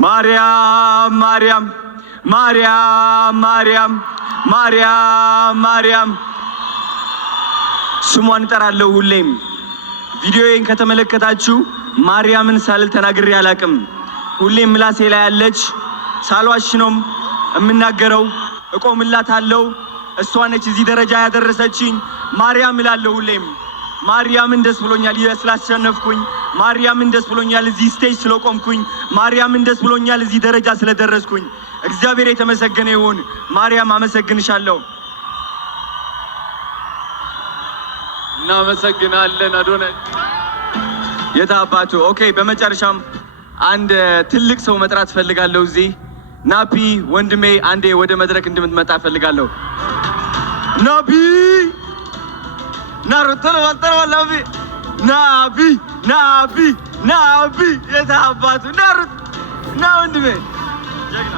ማርያም ማርያም ማርያም ማርያም ማርያም ማርያም ስሟን እጠራለሁ ሁሌም። ቪዲዮዬን ከተመለከታችሁ ማርያምን ሳልል ተናግሬ አላቅም። ሁሌም ምላሴ ላይ ያለች ሳልዋሽ ነው የምናገረው። እቆምላታለሁ። እሷ ነች እዚህ ደረጃ ያደረሰችኝ። ማርያም እላለሁ ሁሌም። ማርያምን ደስ ብሎኛል ስላሸነፍኩኝ። ማርያምን ደስ ብሎኛል እዚህ ስቴጅ ስለቆምኩኝ። ማርያምን ደስ ብሎኛል እዚህ ደረጃ ስለደረስኩኝ። እግዚአብሔር የተመሰገነ ይሁን። ማርያም አመሰግንሻለሁ። እናመሰግናለን አዶናይ የታባቱ። ኦኬ በመጨረሻም አንድ ትልቅ ሰው መጥራት ፈልጋለሁ። እዚህ ናፒ ወንድሜ አንዴ ወደ መድረክ እንድትመጣ ፈልጋለሁ። ናፒ ናሩት ናፒ የታባቱ ናሩት ና ወንድሜ ጀግና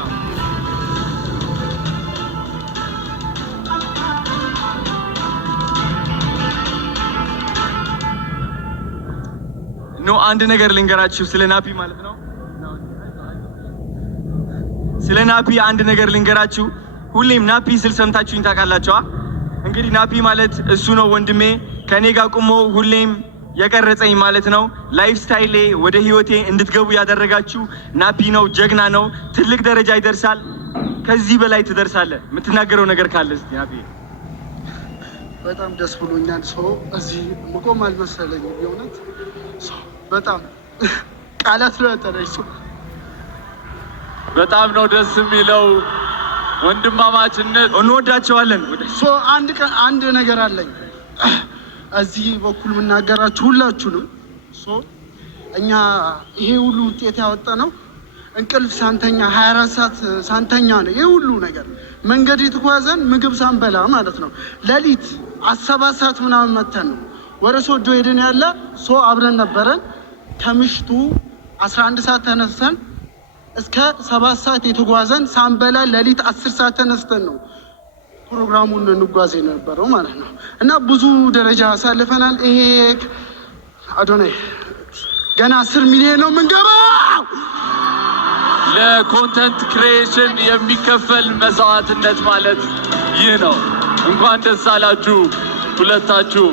ኖ አንድ ነገር ልንገራችሁ ስለ ናፒ ማለት ነው። ስለ ናፒ አንድ ነገር ልንገራችሁ። ሁሌም ናፒ ስል ሰምታችሁኝ ታውቃላችሁ። እንግዲህ ናፒ ማለት እሱ ነው ወንድሜ፣ ከኔ ጋር ቆሞ ሁሌም የቀረጸኝ ማለት ነው። ላይፍ ስታይሌ ወደ ህይወቴ እንድትገቡ ያደረጋችሁ ናፒ ነው። ጀግና ነው። ትልቅ ደረጃ ይደርሳል። ከዚህ በላይ ትደርሳለህ። የምትናገረው ነገር ካለ እስቲ ናፒ። በጣም ደስ ብሎኛል። ሰው እዚህ መቆም አልመሰለኝም። የእውነት በጣም ቃላት ነው ያጠረኝ። በጣም ነው ደስ የሚለው። ወንድማማችነት እንወዳቸዋለን። አንድ ነገር አለኝ እዚህ በኩል የምናገራችሁ ሁላችሁንም። እኛ ይሄ ሁሉ ውጤት ያወጣነው እንቅልፍ ሳንተኛ 24 ሰዓት ሳንተኛ ነው። ይሄ ሁሉ ነገር መንገድ የተጓዘን ምግብ ሳንበላ ማለት ነው። ሌሊት 7 ሰዓት ምናምን መተን ነው ወደ ሶዶ ሄደን ያለ አብረን ነበረን። ከምሽቱ 11 ሰዓት ተነስተን እስከ 7 ሰዓት የተጓዘን ሳንበላ ሌሊት 10 ሰዓት ተነስተን ነው ፕሮግራሙን እንጓዝ የነበረው ማለት ነው። እና ብዙ ደረጃ አሳልፈናል። ይሄ አዶናይ ገና 10 ሚሊዮን ነው የምንገባው። ለኮንተንት ክሪኤሽን የሚከፈል መስዋዕትነት ማለት ይህ ነው። እንኳን ደስ አላችሁ ሁለታችሁ።